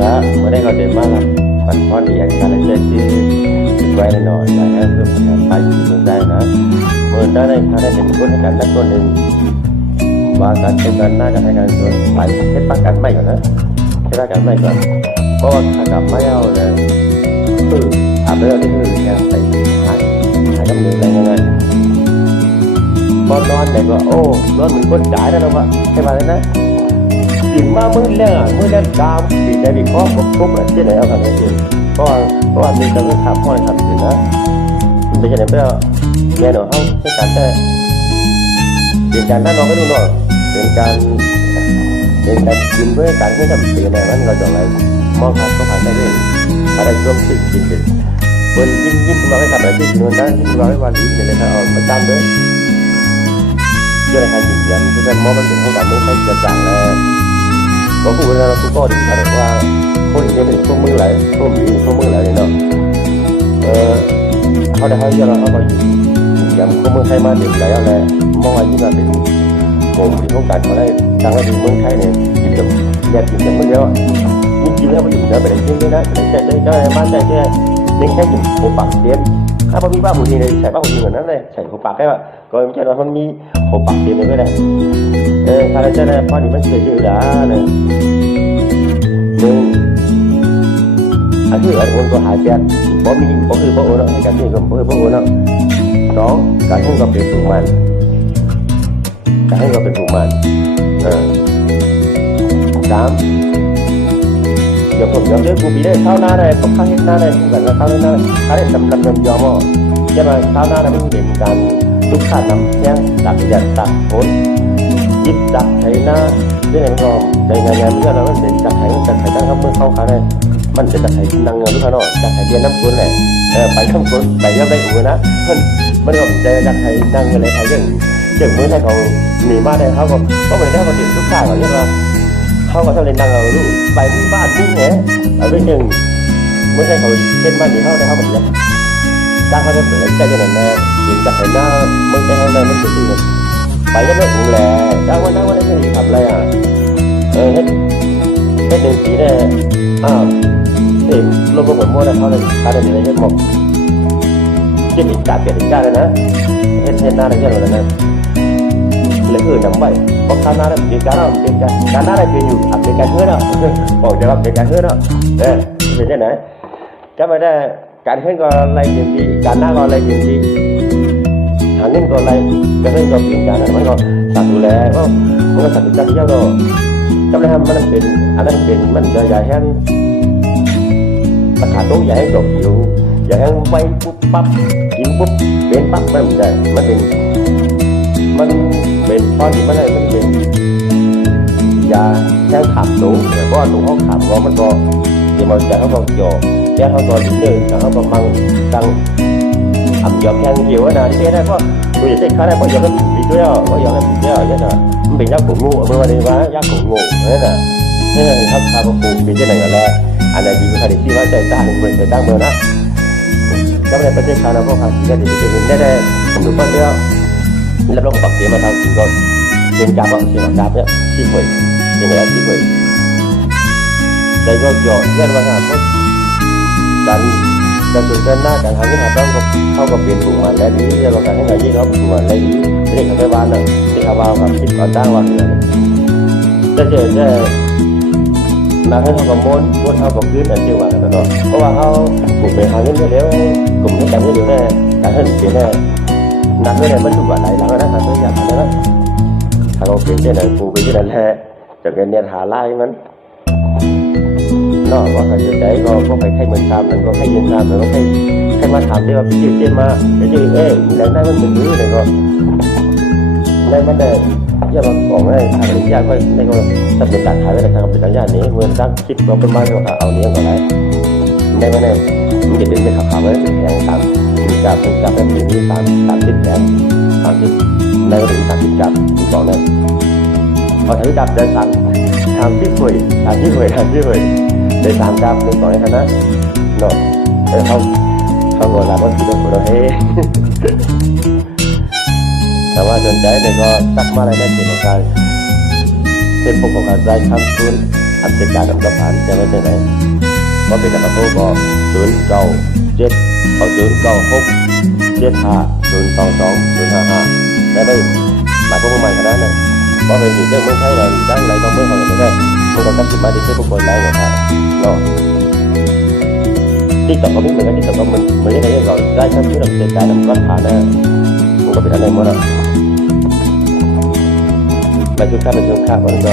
ก็ไม่ได้เขาเดินมาละฝันพอดีอยางการเล่นที่ไว้ในหน่อยอยากให้เพื่อนคนไปอยู่เมืองได้นะเมืองได้เขาได้เป็นคนให้กันและคนหนึ่งว่าการเป็นการหน้ากันให้กันส่วนไปเช็ดปากกันไม่ก่อนนะเช็ดปากกันไม่ก่อนเพราะว่าถ้ากลับไม่เอาเลยคืออาบเรื่องที่คือแค่ใส่หายหายน้ำเหลืองอะไรยังไงพอนอนเนี่ยก็โอ้นอนเหมือนคนจ่ายแล้วนะวะใช่ไหมนะ ตื่นมามืดแล้วมืดแล้วดามปีในปีข้อผมทุบอะไรที่ไหนเอาทำไงดีเพราะว่าเพราะว่ามีการทำพ่อทำอยู่นะมันเป็นยังไงเปล่าแม่หนูเขาใช้การแต่เป็นการนั่งนอนไม่ดูหน่อยเป็นการเป็นการกินเพื่อการเพื่อทำสิ่งไหนมันเราจะอะไรมองผ่านก็ผ่านได้เลยอะไรร่วมสิ่งกินเป็นคนยิ่งยิ่งเราให้ทำอะไรที่จริงนั้นยิ่งเราให้วันนี้เลยนะเอามาตั้งด้วยเรื่องการยืนยันคือการมองมันเป็นของการเมืองไทยกระจ่างแล้ว ก็พูดแล้วทุกคนถามว่าคนอีกเป็นพวกมึงไหลพวกมีพวกมึงไหลเนาะเออเขาได้ให้ยเราเขาก็อยู่ย่างพวกมึงไทยมาเด็กแล้วแหละมองว่ายิ่งมาเป็นผมที่ต้องการเขาได้ตั้งไว้ที่เมืองไทยเนี่ยกินกับแยกกินกันเมื่อเดียวยิ่งกินแล้วมันอยู่เนื้อไปได้จริงด้วยนะไปได้ใจได้ได้บ้านใจแค่เน้นแค่อยู่โอปักเตี้ยน ถ้าพอมีบ้าบุญนี่เลยใส่บ้าบุญเหมือนนั้นเลยใส่โอปักแค่ว่าก็ไม่ใช่ว่ามันมีโอปักเตียนเลยก็ได้เออถ้าเราจะได้พอดีมันเสียชื่อละเนี่ยหนึ่งอันที่อันคนก็หายแก่บ่มีบ่คือบ่โอนให้กันที่ก็บ่คือบ่โอนสองการให้ก็เป็นผูกมันการให้ก็เป็นผูกมันเออสาม เดี๋ยวผมยอมเดี๋ยวกูปีได้ข้าวหน้าได้ก็ข้าวเฮ็ดหน้าได้กันแล้วข้าวเฮ็ดหน้าข้าวได้ลำลำยอมยอมอะจะมาข้าวหน้าได้ไมันเป็นการทุกขั้นนำแจ้งตักเด็ดตักโอนยิบจับไถหน้าด้วยไหนมันก็ใจงานงานเพื่อนเราเป็นจับไถจับไถตั้งคำเมื่อเข้าขาได้มันจะจับไถนั่งเงินลูกค้าเนาะจับไถเรียนน้ำคุณแหละเออไปน้ำคุณไปเรียบได้หูนะเพิ่อนมันก็จะจับไถนั่งเงินเลยไถยังยังมือให้เขาหนีมาได้เขาก็ก็ไม่ได้เขาเห็นทุกข้าเขาเรียกว่า เขาก็ทำเล่นนั่งเราลูกไปที่บ้านที่แหนเอาไปหนึ่งมือให้เขาเช่นบ้านที่เขาได้เขาแบบนี้จ้างเขาจะเปิดใจจะหนั่นแน่ยิงจับไถหน้ามือให้เขาได้มันสุดที่เลยไปก็ไม่ถูกแหละจ้างวันนั้นวันนี้ไม่ทำอะไรอะเออเฮ็ดเฮ็ดหนึ่งปีเนี่ยอ้าวเอ็มลงมาหมดมั่วนะเขาเลยการเดินเฮ็ดหมดเจ็บอีกกาเปลี่ยนอีกกาเลยนะเฮ็ดเฮ็ดหน้าได้เยอะเลยนะ เลยเอื่นนำไปบอกข้าหน้าเปลี่ยนการเอาเปลี่ยนการการหน้าได้เปลี่ยนอยู่อะเปลี่ยนการเฮือเนาะบอกเดี๋ยวว่าเปลี่ยนการเฮือเนาะเออเป็นยังไงจะมาได้การเฮือก็ไล่เปลี่ยนดีการหน้าก็ไล่เปลี่ยนดีหาเงินก็อะไรก็เรื่อก็เปลี่ยนกันนะมันก็สั่งดูแลก็มันก็สั่งดูแลที่เจ้าก็จำได้ครับมันเป็นอันนั้นเป็นมันจะใหญ่แห้งราคาโต๊ะใหญ่ให้จบอยู่ใหญ่แห้งไวปุ๊บปั๊บกินปุ๊บเป็นปั๊บไม่ได้มันเป็น มันเป็นตอนที่มันอะไรมันเป็นยาแค่ขับสูงแต่ว่าตัวเขาขับก็มันก็จะมาจากเขาก็จ่อแค่เขาตอนที่เจอแต่เขาก็มังตั้งอับหยอกแข่งเกี่ยวนะที่ได้ก็ดูจะได้ค่าได้พอหยอกกันดีด้วยอะพอหยอกกันดีด้วยอะยันอะมันเป็นยักษ์ของงูเมื่อวันนี้ว่ายักษ์ของงูนี่นน่ะนี่นะครับคาบปูเป็นยังไงกันแล้วอันไหนดีก็ใครที่ว่าใจตั้งเมืองใจตั้งเมือนะก็ในประเทศคาราโมคาที่ได้ที่เป็นได้ได้ผมดูว่าเดียว การสื่อสารหน้าการหาเงินหาทองก็เข้ากับเปลี่ยนผูกมันและนี้เราการให้เงินยี่เขาผูกมันและนี้เรียกเขาไปบ้านน่ะที่เขาว่ากับคิดก่อนตั้งวันเนี่ยจะเจอจะมาให้เขากับม้วนม้วนเขากับพื้นอันที่ว่ากันเนาะเพราะว่าเขากลุ่มไปหาเงินเร็วกลุ่มนี้การเงินเร็วแน่การให้เปลี่ยนแน่ นักเงินเนี่ยมันถูกกว่าไหนหลังนะทางตัวอย่างนั้นนะถ้าเราเปลี่ยนที่ไหนปูไปที่ไหนแหละจะเงินเนี่ยหาไล่มัน nó có phải được đấy có có phải thay mình làm mình có thay mình làm mình có thay thay mà làm đi mà cái chuyện mà cái chuyện ê lần này mình nghĩ này rồi đây vấn đề giờ mà còn này thằng lý giải coi đây coi tập được đặt thái với thằng bị đánh giá này người đang chip có bên mai rồi ảo này còn lại đây vấn đề มันจะดึงไปขาๆไว้ถึงแขนสามสิบกับถึงกับแล้วถึงที่สามสามสิบแขนสามสิบแล้วถึงสามสิบกับสองเนี่พอถึงกับเดินสามสามสิบหวยสามสิบหวยสามสิบหวยเดินสามกับหนึ่งสองในคนะเนาะเออเขาเขาโดนลาบก็คือโดนโดนเฮ้แต่ว่าสนใจเนี่ยก็ตักมาอะไรได้เจ็ดของการเป็นพวกของการได้ทำทุนทำเจ็ดารทำกระผานจะไม่เป็นไร ก็เป็นการโทรก็ศูนย์เก้าเจ็ดเอาศูนย์เก้าหกเจ็ดห้าศูนย์สองสองศูนย์ห้าห้าได้ไหมหมายพวกมันขนาดนั้นเพราะเป็นอยู่เรื่องเมืองไทยเราดังไรต้องเมืองเขาเลยไม่ได้มันก็ตัดสินมาดีที่พวกคนได้หมดครับเนาะที่ต่อก็มีเหมือนกันที่ต่อก็มันเหมือนยังไงเราได้ทั้งที่เราเจอการนำก้อนผ่านนะมันก็เป็นอะไรหมดอะไปชุดข้าไปชุดข้าวันก็